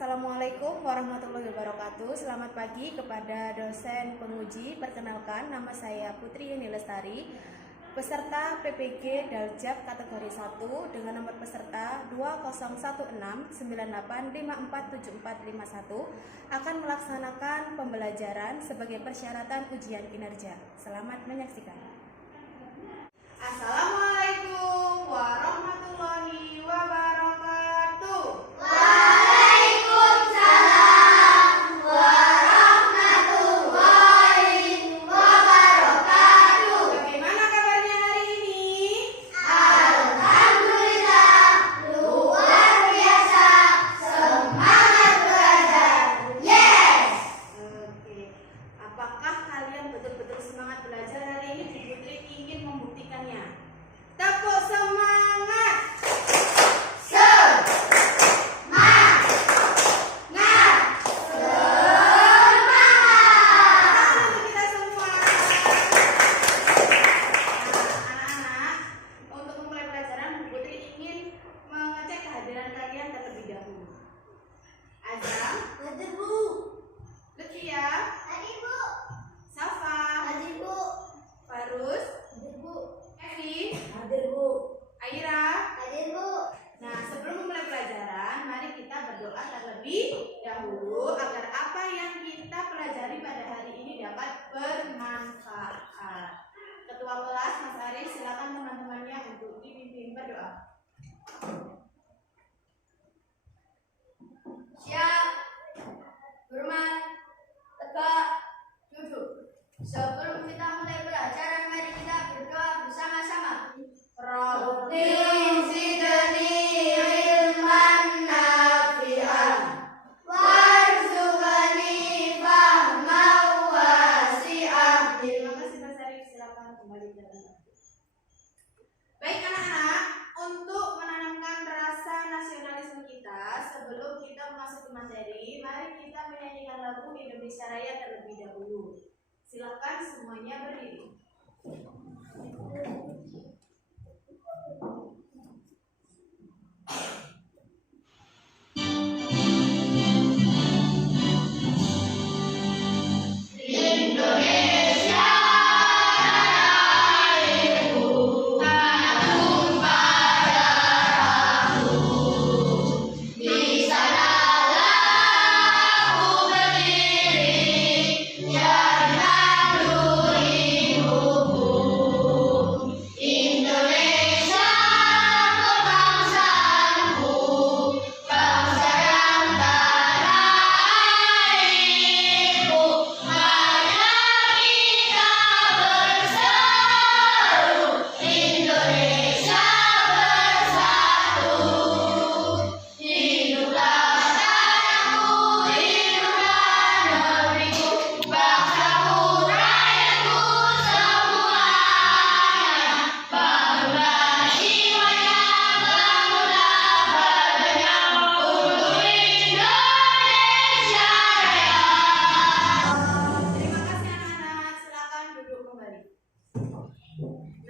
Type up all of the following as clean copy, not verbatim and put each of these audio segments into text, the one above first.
Assalamualaikum warahmatullahi wabarakatuh. Selamat pagi kepada dosen penguji. Perkenalkan, nama saya Putri Yeni Lestari, peserta PPG Daljab kategori 1 dengan nomor peserta 201698547451 akan melaksanakan pembelajaran sebagai persyaratan ujian kinerja. Selamat menyaksikan. Assalamualaikum warahmatullahi wabarakatuh. Waalaikumsalam warahmatullahi wabarakatuh. Bagaimana kabarnya hari ini? Alhamdulillah, luar biasa. Semangat belajar. Yes. Oke. Apakah kalian betul-betul semangat belajar hari ini? Bu Putri ingin membuktikannya. Tepuk semangat. Untuk kita semua. Anak-anak, untuk memulai pelajaran, Bu Putri ingin mengecek kehadiran kalian terlebih dahulu. Azam, Hadir Bu. Lukia, Hadir Bu. Safa, Hadir Bu. Farus, Hadir Bu. Evi, Hadir Bu. Aira. Hadir Bu. Nah, sebelum memulai pelajaran, mari kita berdoa terlebih dahulu agar apa yang kita pelajari pada hari ini dapat bermanfaat. Ketua kelas, Mas Aris, silakan teman-temannya untuk dipimpin berdoa. Siap. Hormat. Tegak. Duduk. Sebelum kita mulai pelajaran, mari kita berdoa bersama-sama. Rabbi zidni ilman nafi'an warzuqni fahman wasi'an. Terima kasih Mas Aris, silakan kembali ke tempat. Baik anak-anak, untuk menanamkan rasa nasionalisme kita sebelum kita masuk ke materi, mari kita menyanyikan lagu Indonesia Raya terlebih dahulu. Silakan semuanya berdiri. Indonesia airku, tanahku padaku. Di sanalah aku berdiri, dan nanduri hidupku. Indonesia kebangsaanku, bangsa dan tanah airku. Marilah kita berseru, Indonesia bersatu. Hiduplah tanahku, hiduplah negeriku, bangsaku, rakyatku semuanya. Bangunlah jiwanya, bangunlah badannya untuk Indonesia Raya. Terima kasih anak-anak, silakan duduk kembali.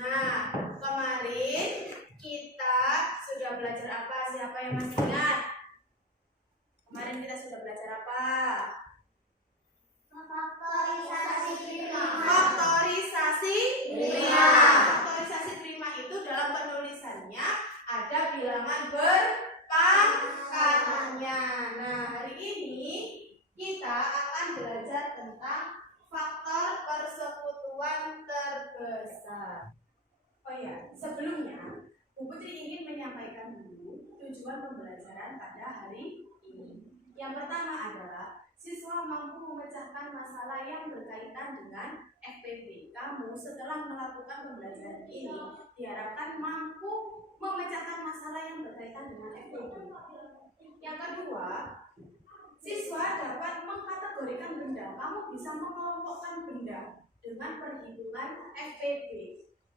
Nah, kemarin kita sudah belajar apa? Siapa yang masih ingat? Kemarin kita sudah belajar apa? Faktorisasi prima. Faktorisasi prima. Faktorisasi prima itu dalam penulisannya ada bilangan berpangkatnya. Nah, hari ini kita akan belajar tentang faktor persekutuan terbesar. Oh ya, sebelumnya Bu Putri ingin menyampaikan dulu tujuan pembelajaran pada hari ini. Yang pertama adalah siswa mampu memecahkan masalah yang berkaitan dengan FPB. Kamu setelah melakukan pembelajaran ini diharapkan mampu memecahkan masalah yang berkaitan dengan FPB. Yang kedua, siswa dapat mengkategorikan benda. Kamu bisa mengelompokkan benda dengan perhitungan FPB.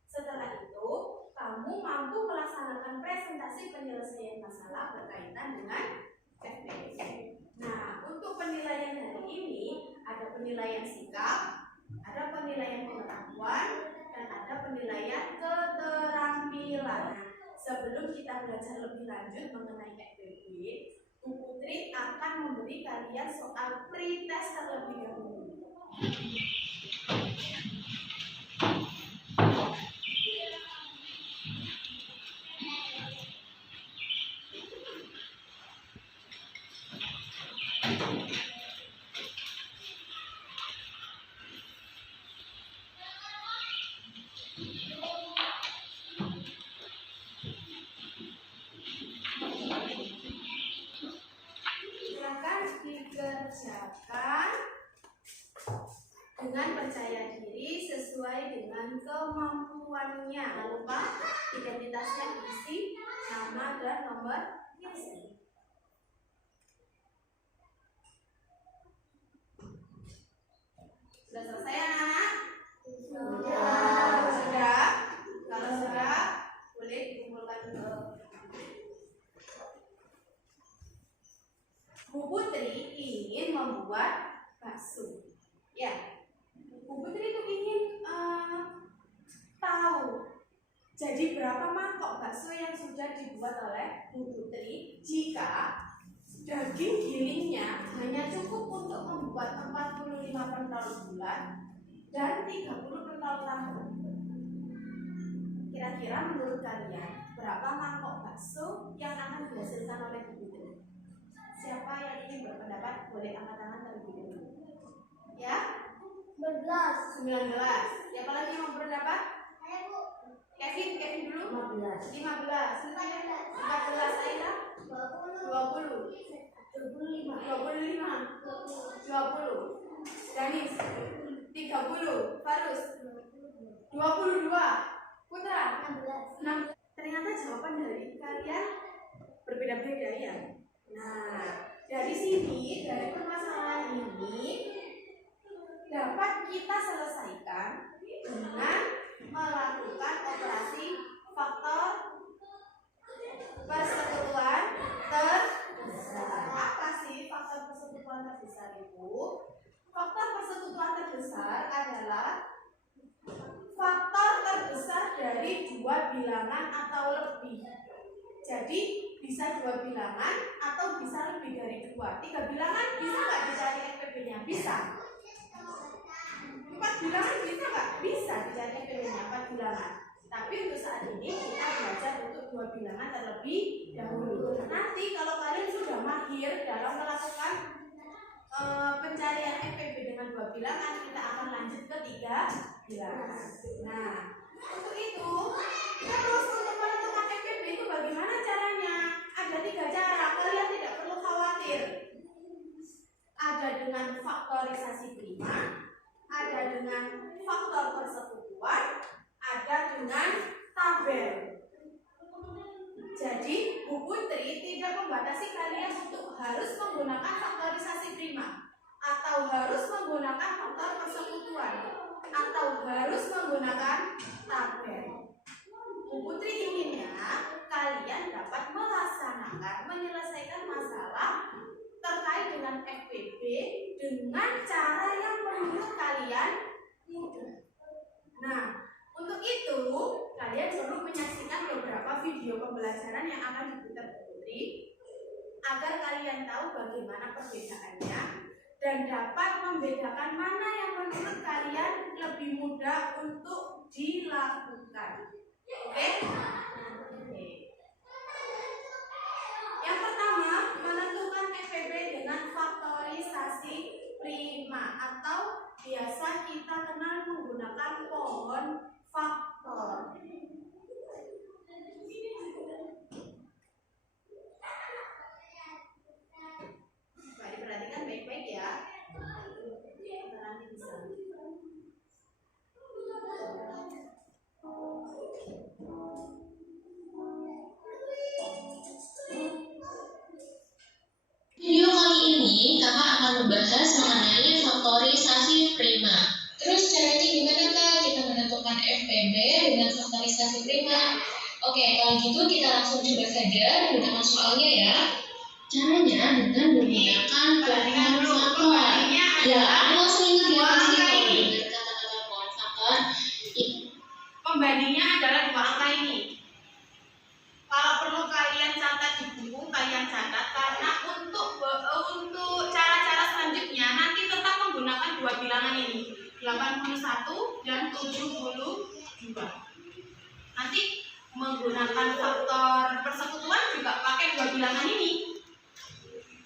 Setelah itu, kamu mampu melaksanakan presentasi penyelesaian masalah berkaitan dengan FPB. Nah, untuk penilaian hari ini ada penilaian sikap, ada penilaian pengetahuan, dan ada penilaian keterampilan. Sebelum kita belajar lebih lanjut mengenai FPB, Bu Putri akan akan memberi kalian soal pretest terlebih dahulu. Dikerjakan dengan percaya diri sesuai dengan kemampuannya. Jangan lupa identitasnya diisi nama dan nomor absen. Sudah selesai anak-anak? Sudah. Kalau sudah boleh dikumpulkan dulu. Bu Putri ingin membuat bakso. Ya, Bu Putri itu ingin tahu jadi berapa mangkok bakso yang sudah dibuat oleh Bu Putri jika daging gilingnya hanya cukup untuk membuat 45 pentol bulat dan 30 pentol tahu. Kira-kira menurut kalian berapa mangkok bakso yang akan dihasilkan oleh Bu Putri? Siapa yang ingin berpendapat boleh angkat tangan terlebih dahulu. Ya? 19. Siapa lagi yang mau berpendapat? Saya, Bu. Kevin dulu. 15. 14. Aida? 20. 25. Danis? 30. Farus? 22. Putra? 16. Ternyata jawaban dari kalian berbeda-beda ya. Nah, dari sini, dari permasalahan ini dapat kita selesaikan dengan melakukan operasi faktor persekutuan terbesar. Apa sih faktor persekutuan terbesar itu? Faktor persekutuan terbesar adalah faktor terbesar dari dua bilangan atau lebih. Jadi bisa dua bilangan atau bisa lebih dari dua. 3 bilangan bisa nggak dicari FPB-nya? Bisa. 4 bilangan bisa nggak? Bisa dicari FPB-nya 4 bilangan. Tapi untuk saat ini kita belajar untuk 2 bilangan terlebih dahulu. Nanti kalau kalian sudah mahir dalam melakukan pencarian FPB dengan 2 bilangan, kita akan lanjut ke 3 bilangan. Nah, untuk itu terus untuk menentukan FPB itu bagaimana caranya? Ada 3 cara, kalian tidak perlu khawatir. Ada dengan faktorisasi prima, ada dengan faktor persekutuan, ada dengan tabel. Jadi Bu Putri tidak membatasi kalian untuk harus menggunakan faktorisasi prima, atau harus menggunakan faktor persekutuan, atau harus menggunakan tabel. Bu Putri inginnya kalian dapat menyelesaikan masalah terkait dengan FPB dengan cara yang menurut kalian mudah. Nah, untuk itu kalian perlu menyaksikan beberapa video pembelajaran yang akan diputar Bu Putri agar kalian tahu bagaimana perbedaannya dan dapat membedakan mana yang menurut kalian lebih mudah untuk dilakukan. Oke? Yang pertama, menentukan FPB dengan faktorisasi prima atau biasa kita kenal menggunakan pohon faktor. Baik, perhatikan baik-baik ya. Nanti bisa. Video kali ini kakak akan membahas mengenai faktorisasi prima. Terus caranya gimana kak kita menentukan FPB dengan faktorisasi prima? Oke, kalau gitu kita langsung coba saja gunakan soalnya ya. Caranya dengan menggunakan pohon faktor. Ya, langsung ingat ya pasti kalau dengar kata-kata pohon faktor. Pembandingnya adalah 2 angka ini. Kalau perlu kalian catat di buku, kalian catat karena untuk 81 dan 72. Nanti menggunakan faktor persekutuan juga pakai dua bilangan ini.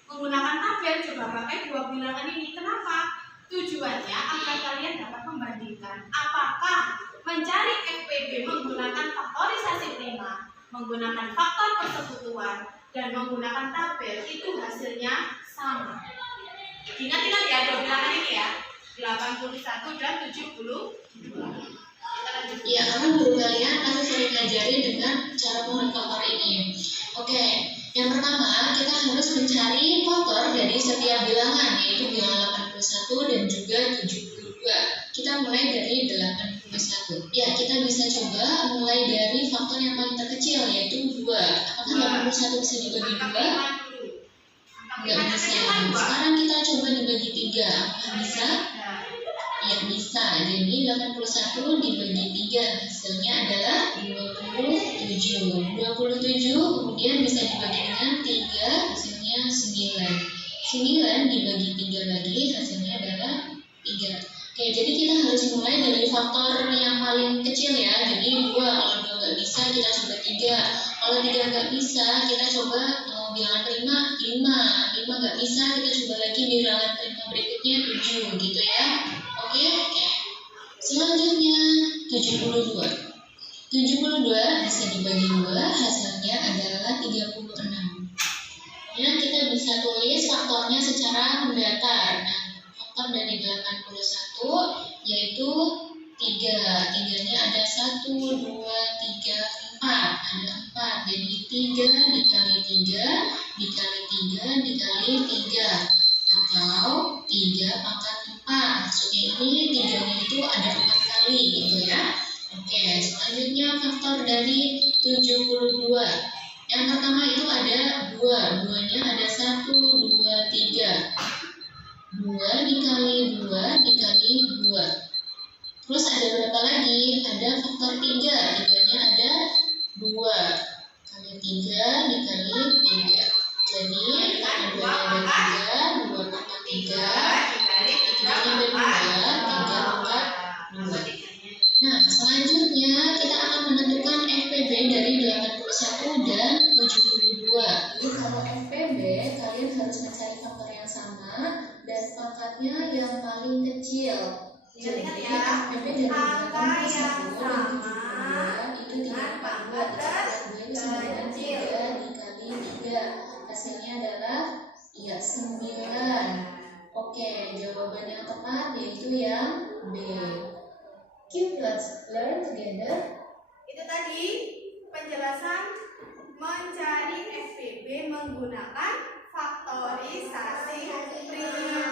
Menggunakan tabel juga pakai dua bilangan ini. Kenapa? Tujuannya agar kalian dapat membandingkan apakah mencari FPB menggunakan faktorisasi prima, menggunakan faktor persekutuan, dan menggunakan tabel itu hasilnya sama. Ingat-ingat ya dua bilangan ini ya, 81 dan 72. Ya, karena guru kalian pasti sering ngajarin dengan cara menggunakan faktor ini. Oke, yang pertama kita harus mencari faktor dari setiap bilangan, yaitu bilangan 81 dan juga 72. Kita mulai dari 81. Ya, kita bisa coba mulai dari faktor yang paling terkecil, yaitu 2. Apakah 81 bisa dibagi 2? Nggak bisa. Sekarang kita coba dibagi 3. Apakah bisa? Ya, bisa. Jadi 81 dibagi 3 hasilnya adalah 27. 27 kemudian bisa dibagi dengan 3 hasilnya 9. 9 dibagi 3 lagi hasilnya adalah 3. Oke, jadi kita harus mulai dari faktor yang paling kecil ya. Jadi 2, kalau 2 nggak bisa kita coba 3. Kalau 3 nggak bisa kita coba bilangan prima 5. 5 nggak bisa kita coba lagi bilangan prima berikutnya 7 gitu ya. Oke. Selanjutnya 72. 72 bisa dibagi 2 hasilnya adalah 36. Ya, kita bisa tulis faktornya secara mendatar. Nah, faktor dari 81 yaitu 3. 3-nya ada 1, 2, 3, 4. Ada 4. Jadi 3 dikali 3 dikali 3 dikali 3. Atau 3 pangkat 4. Maksudnya ini 3-nya itu ada 4 kali gitu ya. Oke, selanjutnya faktor dari 72. Yang pertama itu ada 2. 2-nya ada 1, 2, 3. 2 dikali 2 dikali 2. Terus ada berapa lagi? Ada faktor 3. 3-nya ada 2. Kali 3 dikali 3. Jadi, 2-nya ada 3. 2 pangkat 3. 3-nya ada 2. 3 pangkat 2. Nah, selanjutnya kita akan menentukan FPB dari 81 dan 72. Jadi kalau FPB, kalian harus mencari faktor yang sama dan pangkatnya yang paling kecil. Jadi FPB dari 81 dan 72 itu 3 dikali 3 dikali 3. Hasilnya adalah ya 9. Oke, jawaban yang tepat yaitu yang B. Let's learn together. Itu tadi penjelasan mencari FPB menggunakan faktorisasi prima.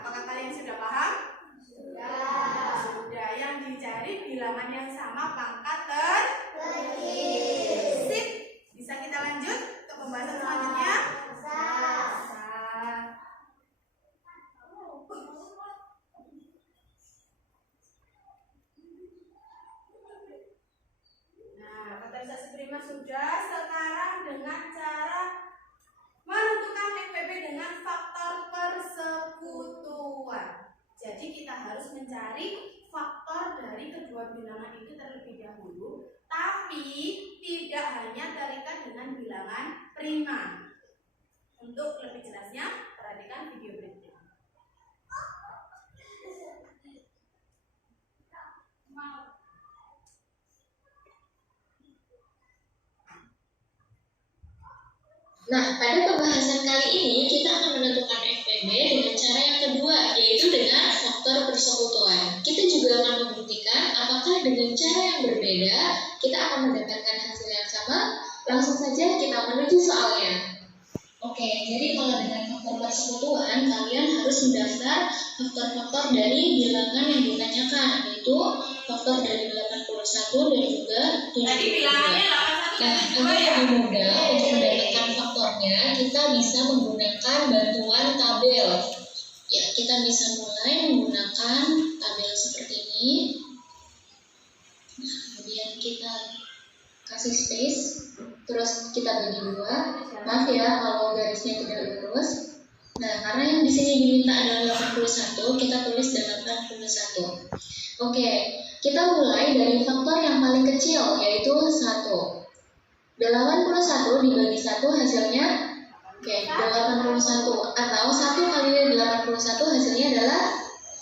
Apakah kalian sudah paham? Sudah. Yang dicari bilangan yang sama pangkat terkecil. Sip. Bisa kita lanjut ke pembahasan selanjutnya? Faktorisasi prima sudah. Sekarang dengan cara menentukan FPB dengan faktor persekutuan. Jadi kita harus mencari faktor dari kedua bilangan itu terlebih dahulu, tapi tidak hanya terikat dengan bilangan prima. Untuk lebih jelasnya, perhatikan video berikut. Nah, pada pembahasan kali ini kita akan menentukan FPB dengan cara yang kedua, yaitu dengan faktor persekutuan. Kita juga akan membuktikan apakah dengan cara yang berbeda kita akan mendapatkan hasil yang sama. Langsung saja kita menuju soalnya. Oke, jadi kalau dengan faktor persekutuan, kalian harus mendaftar faktor-faktor dari bilangan yang ditanyakan, yaitu faktor dari 81 dan juga 72. Tadi bilangannya 81 Nah, untuk lebih mudah untuk mendapatkan faktornya, kita bisa menggunakan bantuan tabel. Ya, kita bisa mulai menggunakan tabel seperti ini. Nah, kemudian kita kasih space, terus kita bagi 2. Maaf ya kalau garisnya tidak lurus. Nah, karena yang di sini diminta adalah 81, kita tulis 81. Oke, kita mulai dari faktor yang paling kecil, yaitu 1. 81 dibagi 1 hasilnya 81, atau 1 kali 81 hasilnya adalah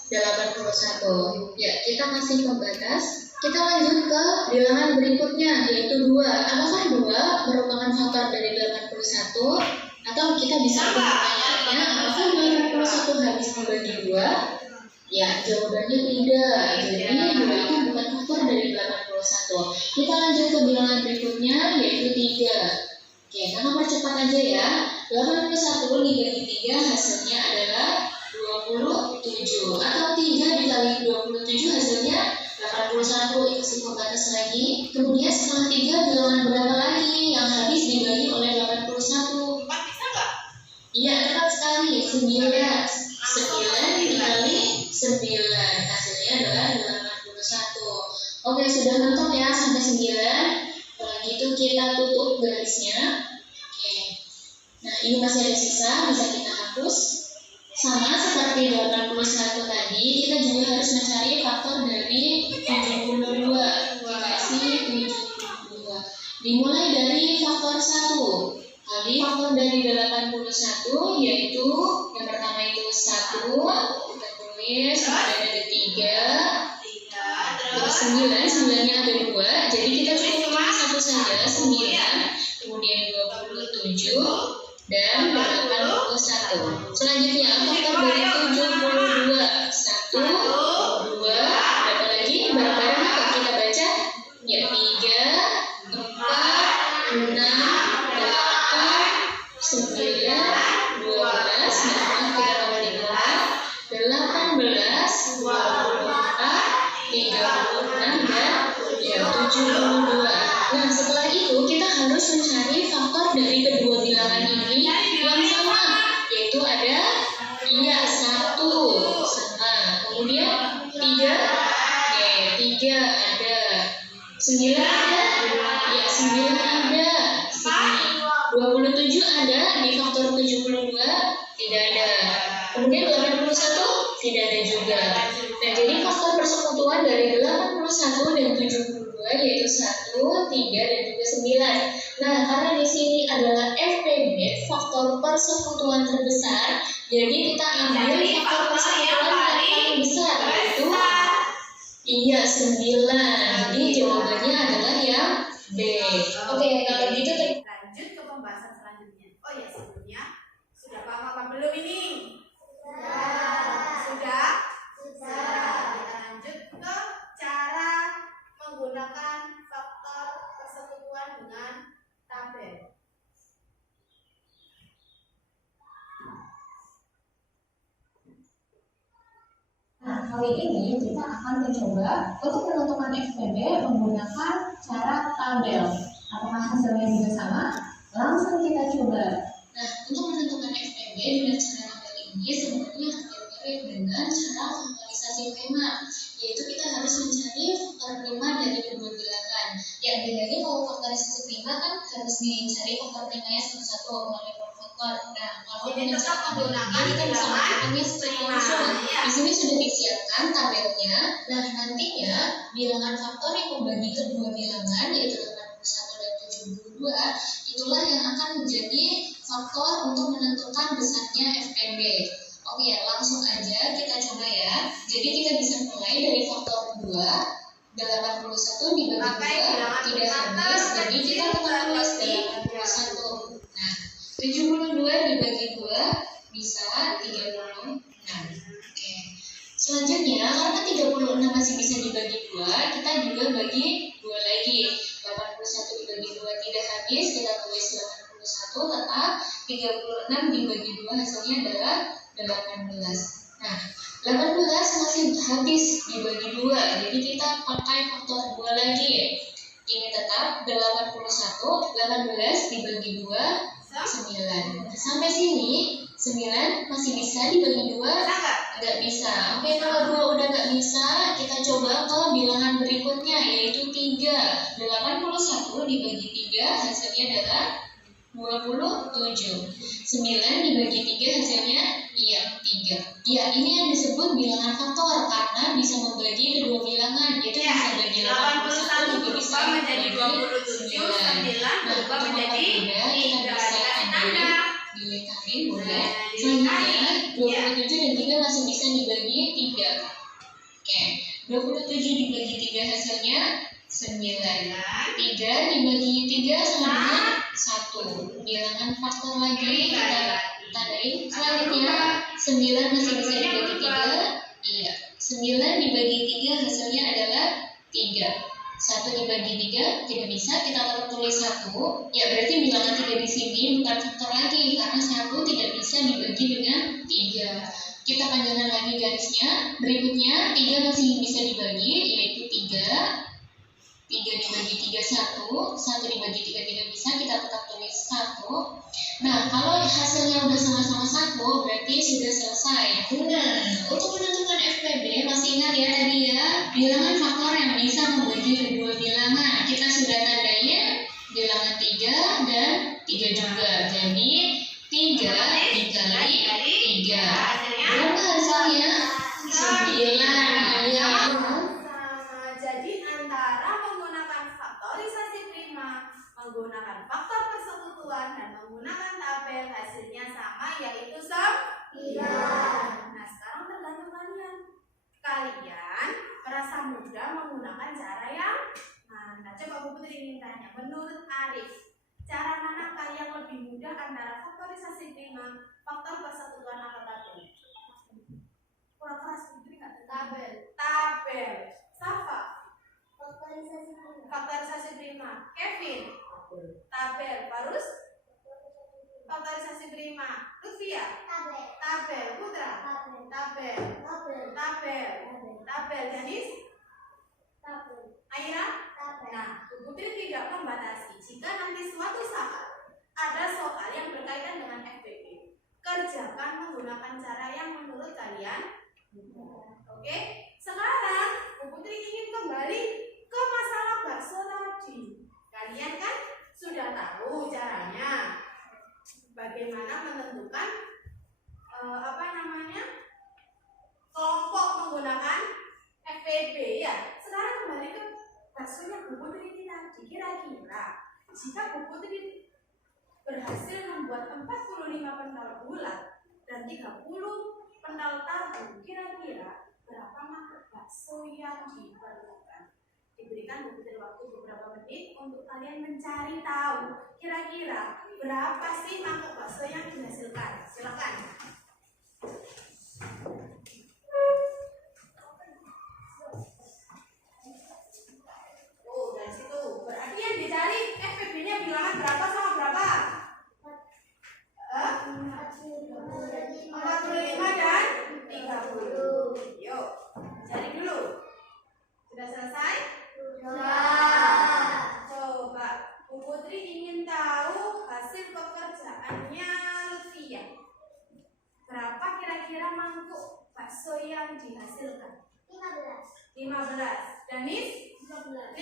81. Ya, kita kasih pembatas. Kita lanjut ke bilangan berikutnya, yaitu 2. Apakah 2 merupakan faktor dari 81? Atau kita bisa bertanya, apakah 81 habis dibagi 2? Ya, jawabannya tidak. Jadi 2 itu bukan faktor dari 81. Kita lanjut ke bilangan berikutnya, yaitu 3. Oke, kita percepat aja ya. 81 dibagi 3 hasilnya adalah 27. Atau 3 dikali 27 hasilnya 81. Kasih pembatas lagi. Kemudian setelah 3 bilangan berapa lagi yang habis dibagi oleh 81? 4 bisa nggak? Iya, tepat sekali. 9. 9 dikali 9 hasilnya adalah 81. Oke, sudah mentok ya sampai 9. Kalau gitu kita tutup garisnya. Oke. Nah, ini masih ada sisa, bisa kita hapus. Sama seperti 81 tadi, kita juga harus mencari faktor dari 72. Dikasih 72. Dimulai dari faktor 1 kali faktor dari 81, yaitu yang pertama itu 1, kita tulis, kemudian ada 3, terus 9, 9-nya ada 2, jadi kita cukup satu saja, 9, kemudian 27, dan 81. Selanjutnya faktor dari 72, 1, 2, berapa lagi? Bareng-bareng apa kita baca? Ya, 3, 4, 6, 9, 12, nah kita tambah 18, 24, 36, dan ya 72. Nah, setelah itu kita harus mencari faktor dari kedua bilangan ini yang sama, yaitu ada 1 sama, kemudian 3, 3 ada, 9 ada, ya 9 ada, 27 ada, di faktor 72 tidak ada, kemudian 81 tidak ada juga. Nah, jadi faktor persekutuan dari 81 dan 72 yaitu 1, 3, dan juga 9. Nah, karena di sini adalah FPB, faktor persekutuan terbesar, jadi kita ambil faktor persekutuan yang paling besar, yaitu 9. Jadi jawabannya adalah yang B. Oke, kalau gitu Lanjut ke pembahasan selanjutnya. Oh ya, sebelumnya sudah paham apa belum ini? Sudah? Kita lanjut ke cara menggunakan faktor persekutuan dengan tabel. Nah, kali ini kita akan mencoba untuk menentukan FPB menggunakan cara tabel. Apakah hasilnya juga sama? Langsung kita coba. Nah, untuk menentukan FPB dengan cara tabel ini sebenarnya hampir mirip dengan cara faktorisasi prima, yaitu kita harus mencari faktor prima dari kedua bilangan. Yang bedanya kalau faktorisasi prima kan harus dicari faktor primanya satu-satu melalui faktor. Nah, kalau Jadi tetap menggunakan kita bisa melakukannya secara langsung. prima. Di sini sudah disiapkan tabelnya. Nah, nantinya bilangan faktor yang membagi kedua bilangan yaitu 81 dan 72 itulah yang akan menjadi faktor untuk menentukan besarnya FPB. Oke, langsung aja kita coba ya. Jadi kita bisa mulai dari faktor 2. 81 dibagi 2 tidak habis, jadi kita akan tulis 81. Nah, 72 dibagi 2 bisa 36. Oke. Selanjutnya, karena 36 masih bisa dibagi 2, kita juga bagi 2 lagi. 81 dibagi 2 tidak habis, kita tulis 81, tetap 36 dibagi 2 hasilnya adalah 18. Nah, 18 masih habis dibagi 2, jadi kita pakai faktor 2 lagi. Ini tetap 81, 18 dibagi 2, 9. Sampai sini 9 masih bisa dibagi 2? Nggak bisa. Oke, kalau 2 udah nggak bisa, kita coba ke bilangan berikutnya yaitu 3. 81 dibagi 3 hasilnya adalah 27. 9 dibagi 3 hasilnya iya 3. Ya, ini yang disebut bilangan faktor karena bisa membagi kedua bilangan, yaitu bisa bagi 81 juga bisa menjadi 27, 9 berubah menjadi 3. Dikasih tanda. Dilengkapi boleh. Selanjutnya 27 dan 3 masih bisa dibagi 3. Oke, 27 dibagi 3 hasilnya 9. 3 dibagi 3 sama dengan 1. Bilangan faktor lagi kita tandain. Selanjutnya 9 masih bisa dibagi 3. Iya, 9 dibagi 3 hasilnya adalah 3. 1 dibagi 3 tidak bisa, kita tetap tulis 1. Ya, berarti bilangan 3 di sini bukan faktor lagi karena 1 tidak bisa dibagi dengan 3. Kita panjangkan lagi garisnya. Berikutnya 3 masih bisa dibagi, yaitu 3. 3 dibagi 3 1. 1 dibagi 3 tidak bisa, kita tetap tulis 1. Nah, kalau hasilnya udah sama-sama 1, berarti sudah selesai. Nah, untuk menentukan FPB, masih ingat ya tadi ya, bilangan faktor yang bisa membagi kedua bilangan. Kita sudah tandain bilangan 3 dan 3 juga. Jadi 3 dikali 3. Berapa hasilnya? 9. Ya. Jadi antara menggunakan faktorisasi prima, menggunakan faktor persekutuan, dan menggunakan tabel hasilnya sama, yaitu 9. Nah, sekarang tergantung kalian. Kalian merasa mudah menggunakan cara yang mana? Coba Bu Putri ingin tanya, menurut Arif, cara mana kalian lebih mudah antara faktorisasi prima, faktor persekutuan, atau tabel? Kurang keras, Bu Putri nggak? Tabel. Safa? Faktorisasi prima. Kevin? Tabel. Farus? Faktorisasi prima. Lutfia? Tabel. Putra? Tabel. Janis? Aira? Nah, Bu Putri tidak membatasi. Jika nanti suatu saat ada soal yang berkaitan dengan FPB, kerjakan menggunakan cara yang menurut kalian. Oke? Sekarang Bu Putri ingin kembali ke masalah bakso tadi. Kalian kan sudah tahu caranya bagaimana menentukan kelompok menggunakan FPB ya. Sekarang kembali ke baksonya Bu Putri ini tadi. Kira-kira jika Bu Putri berhasil membuat 45 pental bulat dan 30 pental tahu, kira-kira berapa mangkok bakso yang diperlukan? Diberikan Bu Putri waktu beberapa menit untuk kalian mencari tahu kira-kira berapa sih mangkok bakso yang dihasilkan. Silakan. Oh, dari situ. Berarti yang dicari FPB-nya bilangan berapa sama berapa? 45 dan 30. Yuk, cari dulu. Sudah selesai? Coba Bu Putri ingin tahu hasil pekerjaannya Lutfia. Berapa kira-kira mangkuk bakso yang dihasilkan? 15. Danis? 15.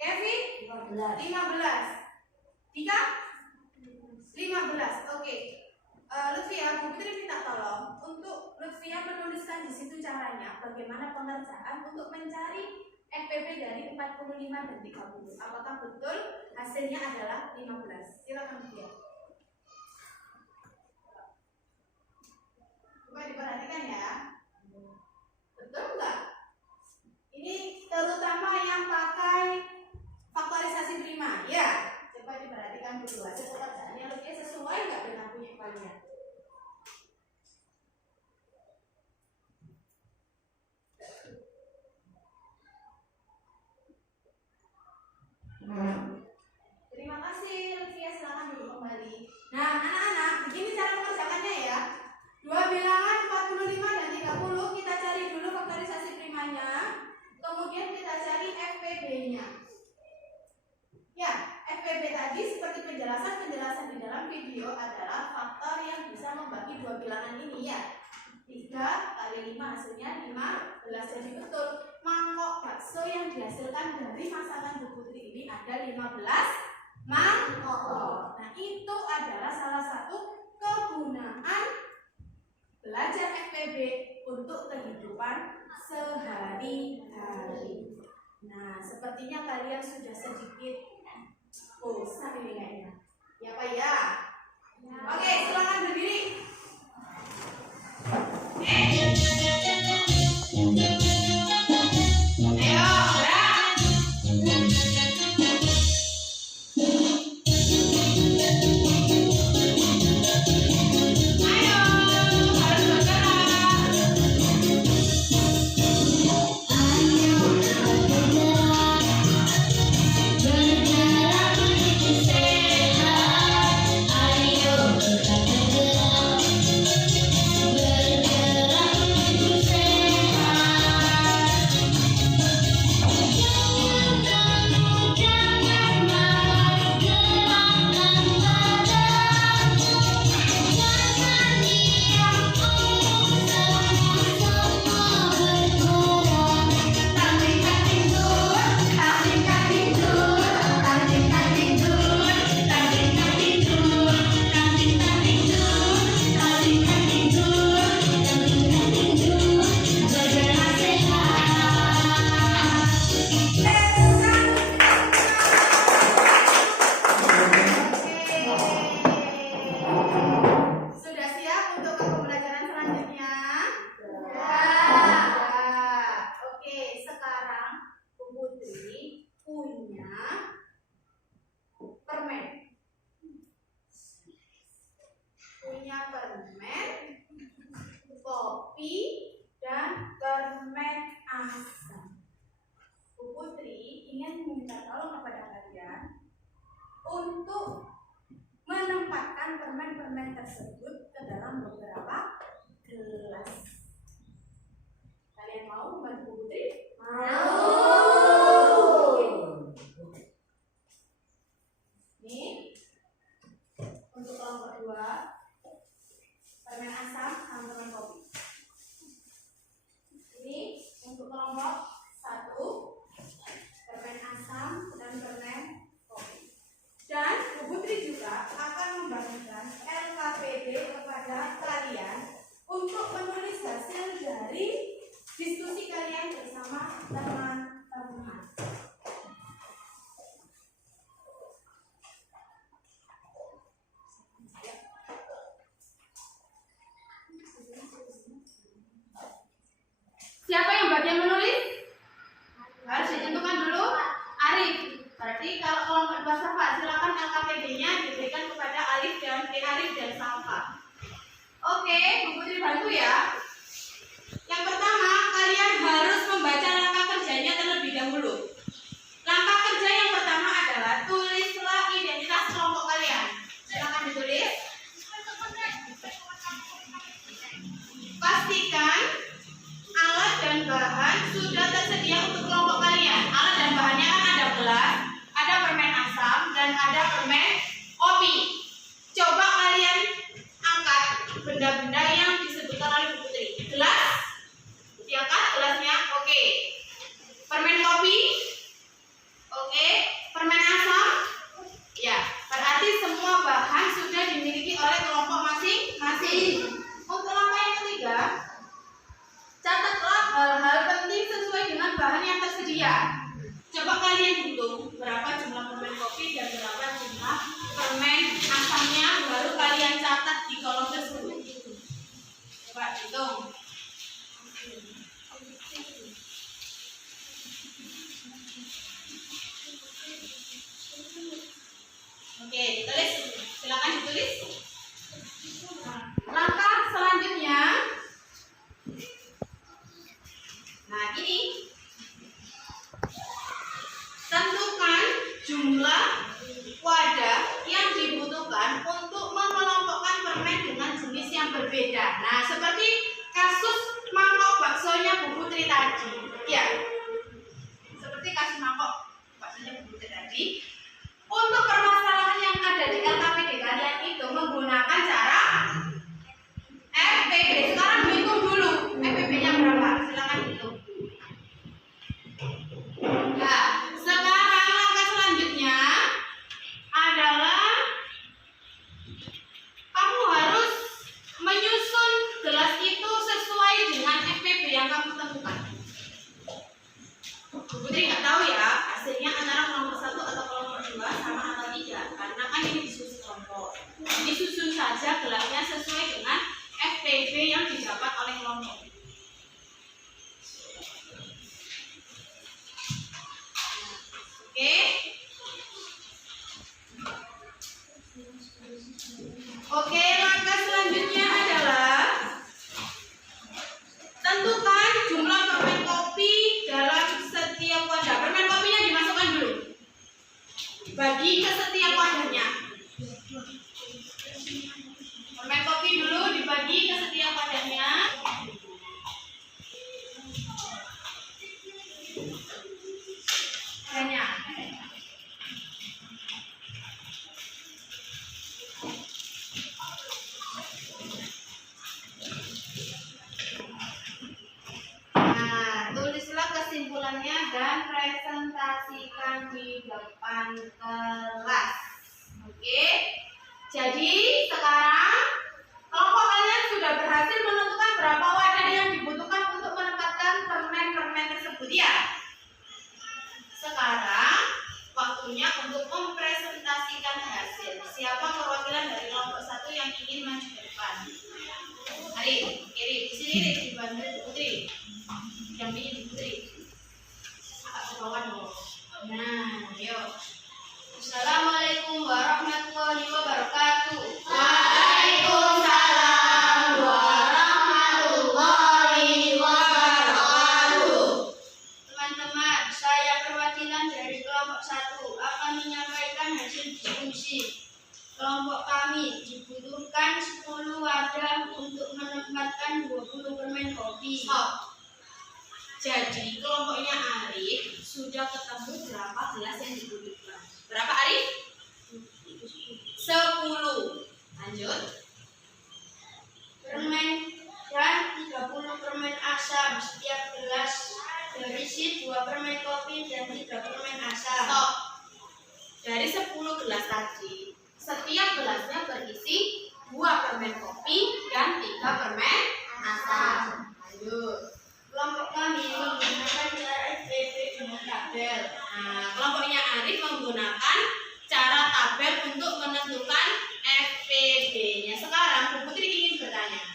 Kevin? 15. Dika? 15. Oke. Lutfia, Bu Putri minta tolong untuk Lutfia menuliskan di situ caranya bagaimana pengerjaan untuk mencari FPB dari 45 dan 30. Apakah betul hasilnya adalah 15? Silakan Lutfia. Coba diperhatikan ya. Betul nggak? Ini terutama yang pakai faktorisasi prima, ya. Coba diperhatikan dulu hasil pekerjaannya Lutfia sesuai nggak dengan punya kalian? Terima kasih Lutfia, silakan dulu kembali. Nah, anak-anak, begini cara mengerjakannya ya. Dua bilangan 45 dan 30 kita cari dulu faktorisasi primanya, kemudian kita cari FPB-nya. Ya, FPB tadi seperti penjelasan di dalam video adalah faktor yang bisa membagi dua bilangan ini ya. 3 kali 5 hasilnya 15. Jadi betul, mangkok bakso yang dihasilkan dari masakan Bu Putri ini ada 15 mangkok. Nah, itu adalah salah satu kegunaan belajar FPB untuk kehidupan sehari-hari. Nah, sepertinya kalian sudah sedikit bosan ini kayaknya. Ya Pak ya? Oke, silakan berdiri. Untuk menempatkan permen-permen tersebut ke dalam beberapa gelas. Kalian mau membantu Putri? Mau. Ini untuk kelompok 2 permen asam sama permen kopi. Ini untuk kelompok 1 permen asam dan permen kopi. Dan Bu Putri juga akan membagikan LKPD kepada kalian untuk menulis hasil dari diskusi kalian bersama teman-teman. Siapa yang bagian menulis? Harus ditentukan dulu. Arif. Berarti kalau kelompok bahasa Pak, silakan LKPD-nya diberikan kepada Arif dan Safa. Oke, Bu Putri bantu ya. Yang pertama, kalian harus membaca langkah kerjanya terlebih dahulu. Langkah kerja yang pertama adalah tulislah identitas kelompok kalian. Silakan ditulis. Pastikan alat dan bahan sudah tersedia untuk kelompok kalian. Alat dan bahannya kan ada gelas, ada permen asam, dan ada permen kopi. Coba kalian angkat benda-benda yang disebutkan oleh Bu Putri. Gelas, diangkat gelasnya, oke. Permen kopi, oke. Permen asam, ya. Berarti semua bahan sudah dimiliki oleh kelompok masing-masing. Untuk langkah yang ketiga, catatlah hal-hal penting sesuai dengan bahan yang tersedia. Coba kalian hitung berapa jumlah permen kopi dan berapa jumlah permen asamnya, baru kalian catat di kolom tersebut. Coba hitung. Oke, ditulis. Silakan ditulis. Langkah selanjutnya. Nah, ini tentukan jumlah wadah yang dibutuhkan untuk mengelompokkan permen dengan jenis yang berbeda. Nah, seperti kasus mangkok baksonya Bu Putri tadi. Ya, seperti kasus mangkok baksonya Bu Putri tadi. Untuk permasalahan yang ada di LKPD kalian itu menggunakan cara FPB. Sekarang hitung dulu FPB-nya berapa. Silakan hitung. Nah, sekarang langkah selanjutnya FPB yang didapat oleh kelompok. Oke. Oke, langkah selanjutnya adalah tentukan jumlah permen kopi dalam setiap wadah. Permen kopinya dimasukkan dulu. Bagi ke setiap wadahnya. Permen kopi dulu dibagi ke setiap wadahnya. Banyak. Nah, tulislah kesimpulannya dan presentasikan di depan kelas. Oke. Jadi sekarang kelompok kalian sudah berhasil menentukan berapa wadah yang dibutuhkan untuk menempatkan permen-permen tersebut ya. Sekarang waktunya untuk mempresentasikan hasil. Siapa perwakilan dari kelompok 1 yang ingin maju ke depan? Ari, kiri, di sini Rik, dibantu Putri. Dampingi Putri. Agak ke bawah dong. Nah, yuk. Assalamualaikum warahmatullahi wabarakatuh. Waalaikumsalam warahmatullahi wabarakatuh. Teman-teman, saya perwakilan dari kelompok 1 akan menyampaikan hasil diskusi. Kelompok kami dibutuhkan 10 wadah untuk menempatkan 20 permen kopi. Jadi kelompoknya Arif sudah ketemu berapa gelas yang dibutuhkan. Berapa Arif? 10. Lanjut. Permen dan 30 permen asam. Setiap gelas berisi 2 permen kopi dan 3 permen asam. Stop. Dari 10 gelas tadi, setiap gelasnya berisi 2 permen kopi dan 3 permen asam. Lanjut. Kelompok kami menggunakan cara FPB dengan tabel. Nah, kelompoknya Arif menggunakan cara tabel untuk menentukan FPB-nya. Sekarang Bu Putri ingin bertanya.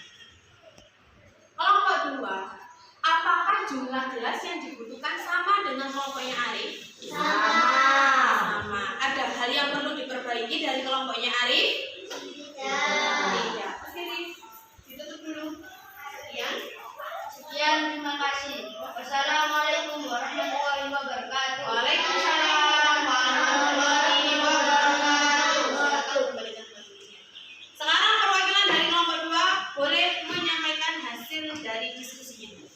Kelompok 2, apakah jumlah gelas yang dibutuhkan sama dengan kelompoknya Arif? Sama. Ada hal yang perlu diperbaiki dari kelompoknya Arif? Tidak. Oke, ditutup dulu. Sekian, terima kasih. Wassalamualaikum warahmatullahi wabarakatuh. Waalaikumsalam warahmatullahi wabarakatuh. Sekarang perwakilan dari kelompok 2 boleh menyampaikan hasil dari diskusinya.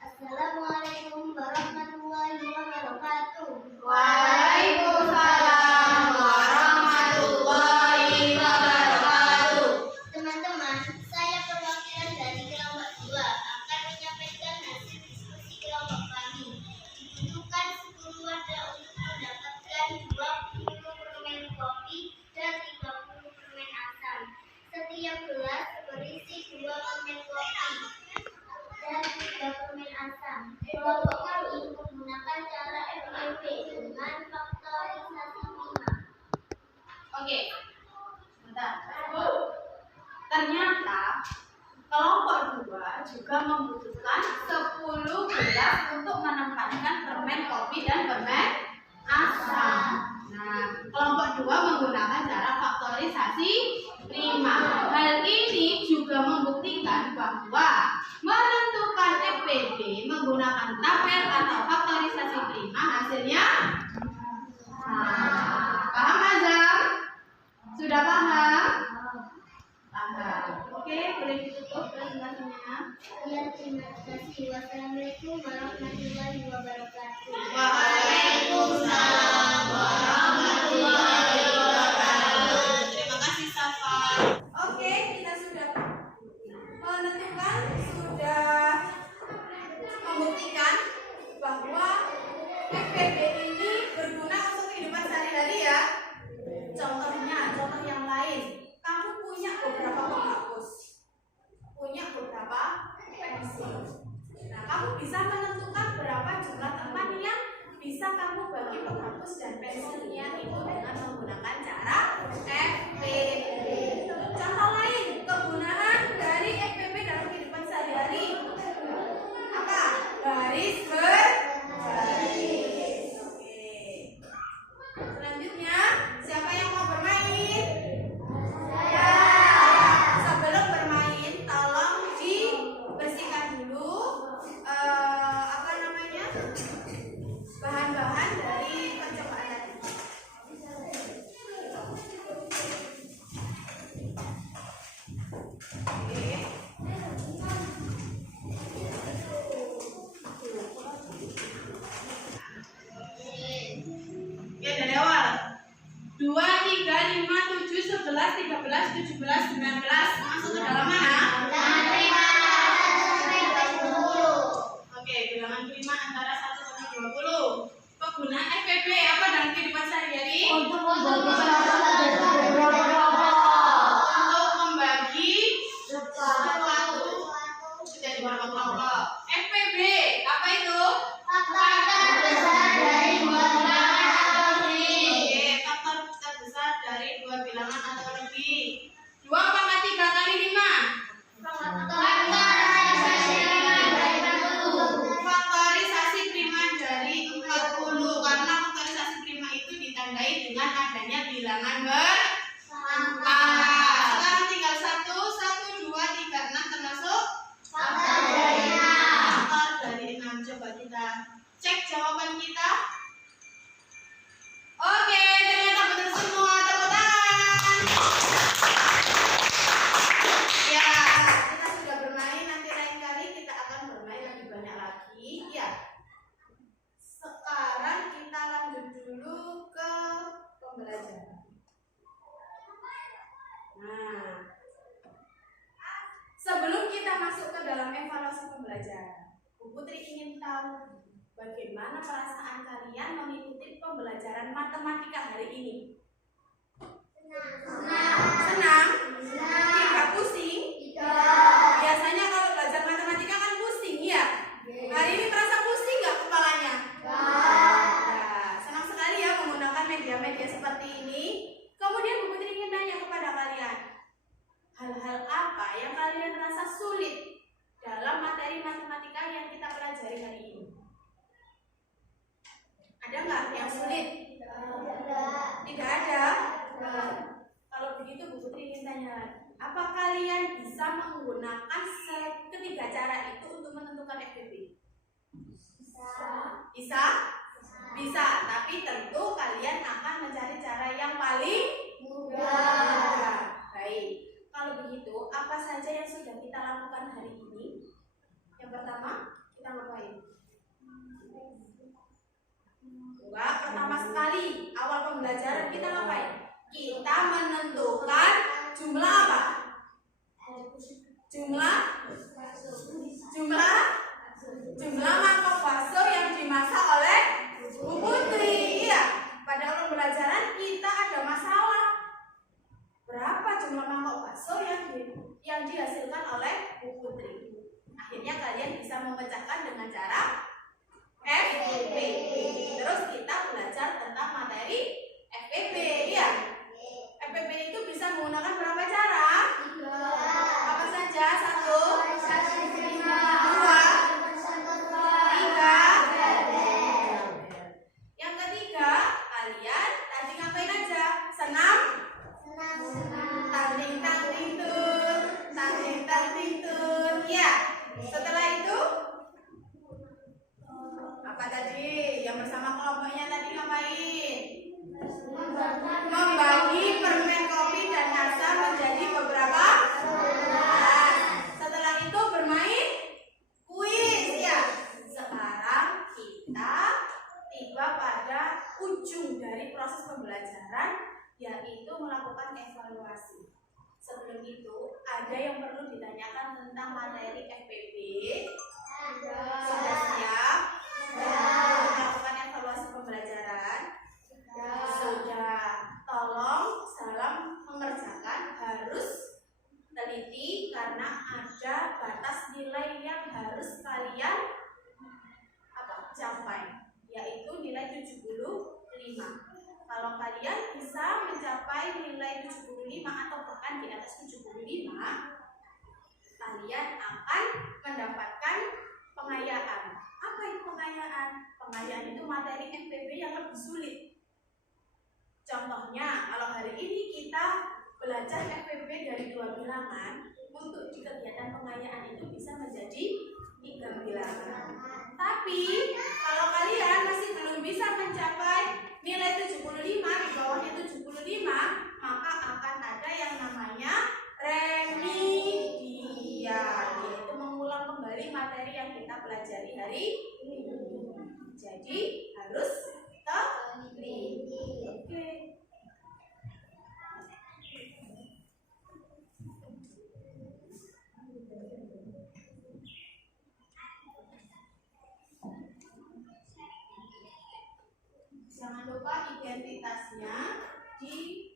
Assalamualaikum warahmatullahi wabarakatuh. Waalaikumsalam warahmatullahi wabarakatuh. Teman-teman, saya perwakilan dari kelompok 2 akan menyampaikan hasil diskusi kelompok kami. Dibutuhkan 10 wadah untuk mendapatkan 20 permen kopi dan 30 permen asam. Setiap gelas berisi 2 permen kopi dan 3 permen asam. Kelompok kami menggunakan cara FPB dengan faktorisasi 5. Oke. Bentar. Ternyata kelompok 2 juga membutuhkan 10 gelas untuk menempatkan permen kopi dan permen asam. Nah, kelompok 2 menggunakan cara faktorisasi 5. Hal ini juga membuktikan bahwa menentukan FPB menggunakan tabel atau faktorisasi prima hasilnya paham Azam? Sudah paham? Paham. Oke, boleh ditutup presentasinya. Ya, terima kasih. Wassalamualaikum warahmatullahi wabarakatuh. Waalaikumsalam warahmatullahi wabarakatuh. Terima kasih Safa. Oke, kita sudah untuk membagi sesuatu jadi beberapa kelompok. Untuk membagi sesuatu jadi beberapa kelompok. FPB apa itu? Faktor terbesar dari dua bilangan atau lebih. Oke, faktor terbesar dari dua bilangan atau lebih. 2 pangkat 3 kali 5. Faktorisasi prima dari 40. Karena faktorisasi prima itu ditandai dengan adanya bilangan berpangkat. Sekarang tinggal 1, 1, 2, 3, 6 termasuk faktor dari 6. Coba kita cek jawaban kita. Oke, ternyata benar semua. Tepuk tangan. Ya, kita sudah bermain. Nanti lain kali kita akan bermain lebih banyak lagi. Ya. Sekarang kita lanjut dulu ke pembelajaran. Nah, sebelum kita masuk ke dalam evaluasi pembelajaran, Bu Putri ingin tahu bagaimana perasaan kalian mengikuti pembelajaran matematika hari ini. Senang? Tidak pusing? Biasanya kalau belajar matematika kan pusing ya? Hari ini terasa pusing nggak kepalanya? Nah, senang sekali ya menggunakan media-media seperti ini. Kemudian Bu Putri ingin tanya kepada kalian, hal-hal apa yang kalian rasa sulit dalam materi matematika yang kita pelajari hari ini? Ada nggak yang sulit? Tidak ada. Kalau begitu Bu Putri ingin tanya lagi, apa kalian bisa menggunakan ketiga cara itu untuk menentukan FPB? Bisa? Bisa, tapi tentu kalian akan mencari cara yang paling mudah. Baik, kalau begitu apa saja yang sudah kita lakukan hari ini? Yang pertama, kita ngapain? Enggak, pertama sekali awal pembelajaran kita ngapain? Kita menentukan jumlah apa? Jumlah mangkok bakso yang dimasak oleh Bu Putri. Iya, pada awal pembelajaran kita ada masalah. Berapa jumlah mangkok bakso yang dihasilkan oleh Bu Putri? Akhirnya kalian bisa memecahkan dengan cara FPB. Terus kita belajar tentang materi FPB, ya. FPB itu bisa menggunakan berapa cara? 3. Apa saja? 1, 2, 3. Yang ketiga, kalian tadi ngapain aja? Senam? Tanding tun. Ya. Setelah itu apa tadi? Yang bersama kelompoknya tadi ngapain? Membagi permen kopi dan nasa menjadi beberapa kelas. Setelah itu bermain kuis, ya. Sekarang kita tiba pada ujung dari proses pembelajaran, yaitu melakukan evaluasi. Sebelum itu, ada yang perlu ditanyakan tentang materi FPB? Sudah siap? Melakukan evaluasi pembelajaran? Sudah. Tolong dalam mengerjakan harus teliti karena ada batas nilai yang harus kalian capai, yaitu nilai 75. Kalau kalian bisa mencapai nilai 75 atau bahkan di atas 75, kalian akan mendapatkan pengayaan. Apa itu pengayaan? Pengayaan itu materi FPB yang lebih sulit. Contohnya, kalau hari ini kita belajar FPB dari 2 bilangan, untuk di kegiatan pengayaan itu bisa menjadi 3 bilangan. Tapi kalau kalian masih belum bisa mencapai nilai 75, di bawahnya 75, maka akan ada yang namanya remedial, yaitu mengulang kembali materi yang kita pelajari hari ini. Jadi harus teliti. Oke. Jangan lupa identitas identitasnya diisi.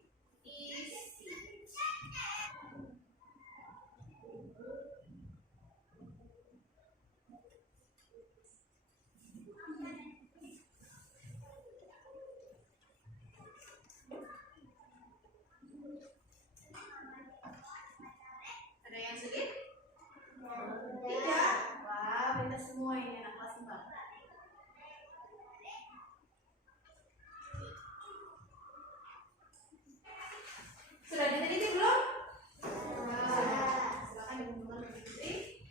Ada yang sulit? Tidak. Wah, pintar semua ini anak kelas 4. Sudah diteliti belum? Silakan dibuka diteliti.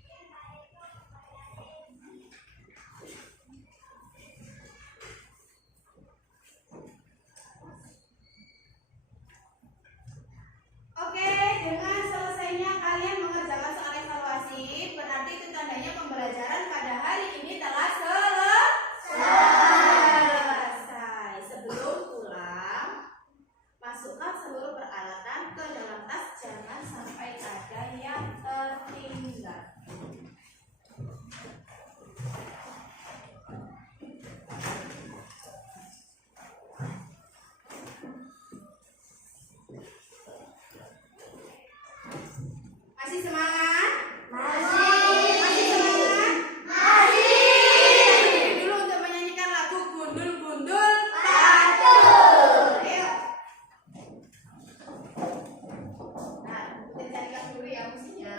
Oke, dengan selesainya kalian mengerjakan soal evaluasi, berarti itu tandanya pembelajaran pada hari ini telah selesai. Sebelum pulang, masukkan seluruh peralatan ke dalam tas, jangan sampai ada yang tertinggal. Masih semangat? Masih semangat? Masih. Dulu untuk menyanyikan lagu Gundul-Gundul Pacul. Ayo. Nah, kita carikan dulu ya musiknya.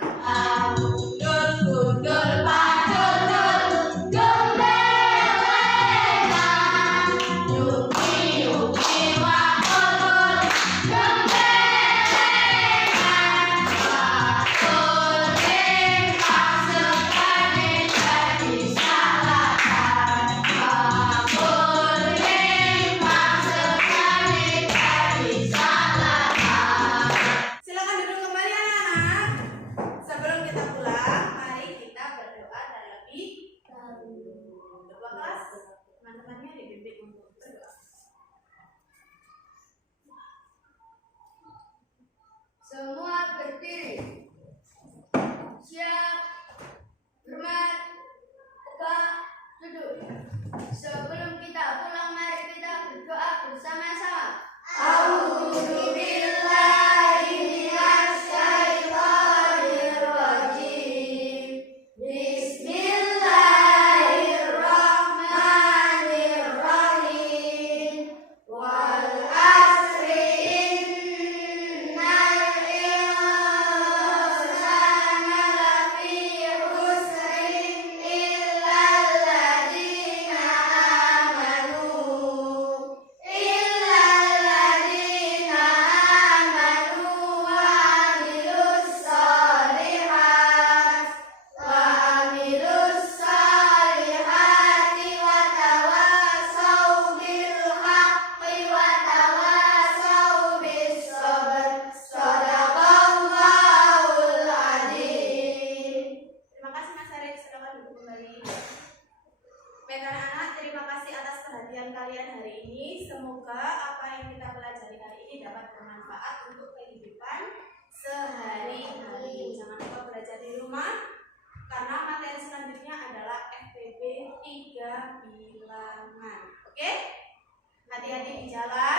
Gundul-Gundul Pacul, yuki-yuki wakul, silakan duduk kembali anak-anak. Sebelum kita pulang, mari kita berdoa terlebih dahulu. Ketua kelas, teman-temannya dibimbing untuk berdoa. Semua berdiri. Siap. Hormat. Tegak. Duduk. Sebelum kita pulang, mari kita berdoa bersama-sama. A'udzubillahi minasyaitonirrajim. Bismillahirrahmanirrahim. Wal asri innal insana lafi khusrin illal ladzina amanu wa amilus solihati wa tawasau bil haqqi wa tawasau bis sabr. Shadaqallahul adzim. Terima kasih Mas Arif, silakan duduk kembali. Baik anak-anak, terima kasih atas perhatian kalian hari ini. Semoga apa yang kita pelajari hari ini dapat bermanfaat untuk kehidupan sehari-hari. Jangan lupa belajar di rumah, karena materi selanjutnya adalah FPB 3 bilangan. Oke? Hati-hati di jalan.